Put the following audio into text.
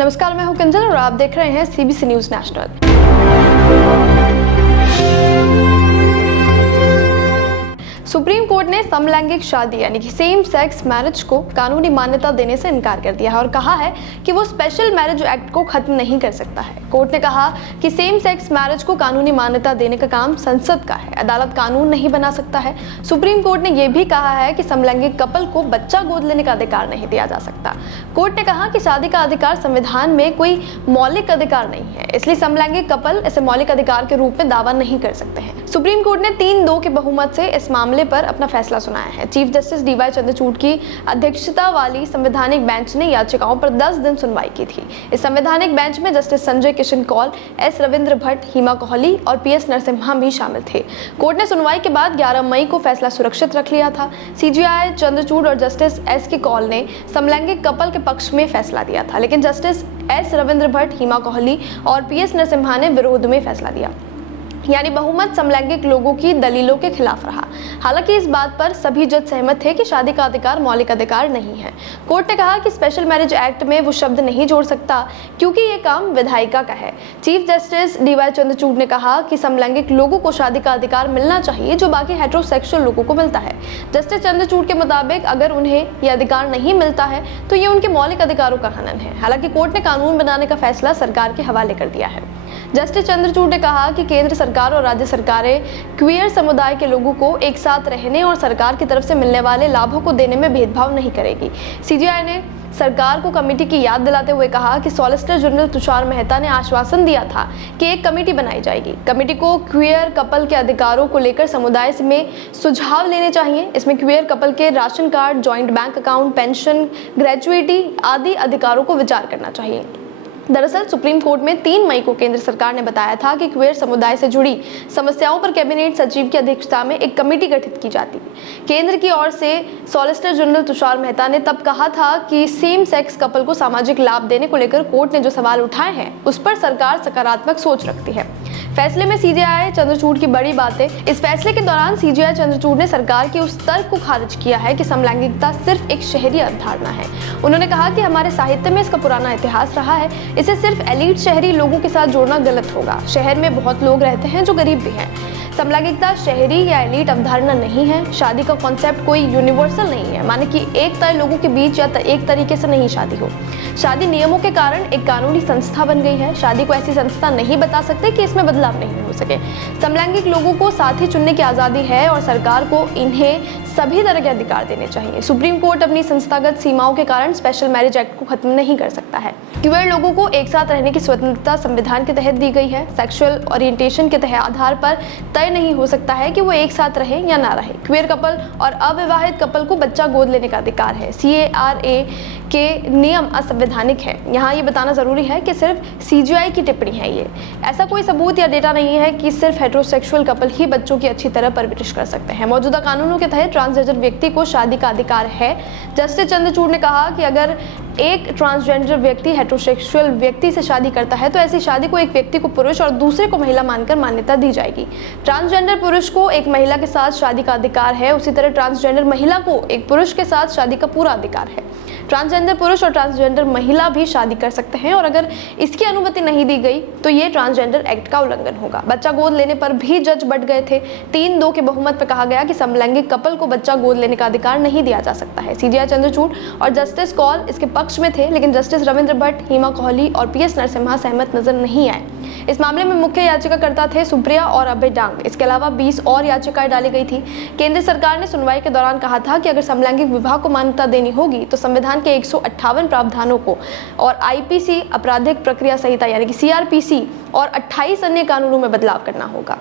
नमस्कार, मैं हूं कंजल और आप देख रहे हैं CBC news national. Supreme court ने समलैंगिक शादी यानी कि सेम सेक्स मैरिज को कानूनी मान्यता देने से इनकार कर दिया है और कहा है कि वो स्पेशल मैरिज एक्ट को खत्म नहीं कर सकता है। कोर्ट ने कहा कि सेम सेक्स मैरिज को कानूनी मान्यता देने का काम संसद का है, अदालत कानून नहीं बना सकता है। सुप्रीम कोर्ट ने यह भी कहा है कि समलैंगिक कपल को बच्चा गोद लेने का अधिकार नहीं दिया जा सकता। कोर्ट ने कहा कि शादी का अधिकार संविधान में कोई मौलिक अधिकार नहीं है, इसलिए समलैंगिक कपल इसे मौलिक अधिकार के रूप में दावा नहीं कर सकते हैं। सुप्रीम कोर्ट ने 3-2 के बहुमत से इस मामले पर अपना फैसला सुनाया है। चीफ जस्टिस डीवाई चंद्रचूड़ की अध्यक्षता वाली संवैधानिक बेंच ने याचिकाओं पर 10 दिन सुनवाई की थी। इस संवैधानिक बेंच में जस्टिस संजय किशन कौल, एस रविंद्र भट्ट, हिमा कोहली और पीएस नरसिम्हा भी शामिल थे। कोर्ट ने सुनवाई के बाद 11 मई को फैसला सुरक्षित रख लिया था। सीजेआई चंद्रचूड़ और जस्टिस एस के कौल ने समलैंगिक कपल के पक्ष में फैसला दिया था, लेकिन जस्टिस एस रविंद्र भट्ट, हिमा कोहली और पीएस नरसिम्हा ने विरोध में फैसला दिया, यानी बहुमत समलैंगिक लोगों की दलीलों के खिलाफ रहा। हालांकि इस बात पर सभी जज सहमत थे कि शादी का अधिकार मौलिक अधिकार नहीं है। कोर्ट ने कहा कि स्पेशल मैरिज एक्ट में वो शब्द नहीं जोड़ सकता क्योंकि ये काम विधायिका का है। चीफ जस्टिस डीवाई चंद्रचूड़ ने कहा कि समलैंगिक लोगों को शादी का अधिकार मिलना चाहिए जो बाकी हेटेरोसेक्सुअल लोगों को मिलता है। जस्टिस चंद्रचूड़ के मुताबिक अगर उन्हें यह अधिकार नहीं मिलता है तो ये उनके मौलिक अधिकारों का हनन है। हालांकि कोर्ट ने कानून बनाने का फैसला सरकार के हवाले कर दिया है। जस्टिस चंद्रचूड़ ने कहा कि केंद्र सरकार और राज्य सरकारें क्वियर समुदाय के लोगों को एक साथ रहने और सरकार की तरफ से मिलने वाले लाभों को देने में भेदभाव नहीं करेगी। सीजेआई ने सरकार को कमेटी की याद दिलाते हुए कहा कि सॉलिसिटर जनरल तुषार मेहता ने आश्वासन दिया था कि एक कमेटी बनाई जाएगी। कमेटी को क्वियर कपल के अधिकारों को लेकर समुदाय में सुझाव लेने चाहिए। इसमें क्वियर कपल के ration card, joint bank account, pension, gratuity आदि अधिकारों को विचार करना चाहिए। दरअसल सुप्रीम कोर्ट में 3 मई को केंद्र सरकार ने बताया था कि क्वेयर समुदाय से जुड़ी समस्याओं पर कैबिनेट सचिव की अध्यक्षता में एक कमेटी गठित की जाती है। केंद्र की ओर से सॉलिसिटर जनरल तुषार मेहता ने तब कहा था कि सेम सेक्स कपल को सामाजिक लाभ देने को लेकर कोर्ट ने जो सवाल उठाए हैं उस पर सरकार सकारात्मक सोच रखती है। फैसले में सीजेआई चंद्रचूड़ की बड़ी बातें। इस फैसले के दौरान सीजेआई चंद्रचूड़ ने सरकार के उस तर्क को खारिज किया है कि समलैंगिकता सिर्फ एक शहरी अवधारणा है। उन्होंने कहा कि हमारे साहित्य में इसका पुराना इतिहास रहा है, इसे सिर्फ एलीट शहरी लोगों के साथ जोड़ना गलत होगा। शहर में बहुत लोग रहते हैं जो गरीब भी हैं। समलैंगिकता शहरी या एलीट अवधारणा नहीं है। शादी का कॉन्सेप्ट कोई यूनिवर्सल नहीं है, माने कि एक तय लोगों के बीच या एक तरीके से नहीं शादी हो। शादी नियमों के कारण एक कानूनी संस्था बन गई है। शादी को ऐसी संस्था नहीं बता सकते कि इसमें बदलाव नहीं हो सके। समलैंगिक लोगों को साथी चुनने की आज़ादी है और सरकार को इन्हें सभी तरह के अधिकार देने चाहिए। सुप्रीम कोर्ट अपनी संस्थागत सीमाओं के कारण स्पेशल मैरिज एक्ट को खत्म नहीं कर सकता है। क्वेयर लोगों को एक साथ रहने की स्वतंत्रता संविधान के तहत दी गई है। सेक्सुअल ओरिएंटेशन के तहत आधार पर तय नहीं हो सकता है कि वो एक साथ रहे या ना रहे। क्वेयर कपल और अविवाहित कपल को बच्चा गोद लेने का अधिकार है। CARA के नियम असंवैधानिक है। यहाँ ये बताना जरूरी है कि सिर्फ सीजेआई की टिप्पणी है ये, ऐसा कोई सबूत या डेटा नहीं है कि सिर्फ हेटेरोसेक्सुअल कपल ही बच्चों की अच्छी तरह परवरिश कर सकते हैं। मौजूदा कानूनों के तहत ट्रांसजेंडर व्यक्ति को शादी का अधिकार है। जस्टिस चंद्रचूड़ ने कहा कि अगर एक ट्रांसजेंडर व्यक्ति हेटेरोसेक्सुअल व्यक्ति से शादी करता है तो ऐसी शादी को एक व्यक्ति को पुरुष और दूसरे को महिला मानकर मान्यता दी जाएगी। ट्रांसजेंडर पुरुष को एक महिला के साथ शादी का अधिकार है, उसी तरह ट्रांसजेंडर महिला को एक पुरुष के साथ शादी का पूरा अधिकार है। ट्रांसजेंडर पुरुष और ट्रांसजेंडर महिला भी शादी कर सकते हैं और अगर इसकी अनुमति नहीं दी गई तो ये ट्रांसजेंडर एक्ट का उल्लंघन होगा। बच्चा गोद लेने पर भी जज बढ़ गए थे। 3-2 के बहुमत पर कहा गया कि समलैंगिक कपल को बच्चा गोद लेने का अधिकार नहीं दिया जा सकता है। सीजेआई चंद्रचूड़ और जस्टिस कौल इसके पक्ष में थे, लेकिन जस्टिस रविंद्र भट्ट, हिमा कोहली और पीएस नरसिम्हा सहमत नजर नहीं आए। इस मामले में मुख्य याचिकाकर्ता थे सुप्रिया और अभय डांग। इसके अलावा 20 और याचिकाएं डाली गई थी। केंद्र सरकार ने सुनवाई के दौरान कहा था कि अगर समलैंगिक विवाह को मान्यता देनी होगी तो संविधान के 158 प्रावधानों को और आईपीसी आपराधिक प्रक्रिया संहिता यानी कि CRPC और 28 अन्य कानूनों में बदलाव करना होगा।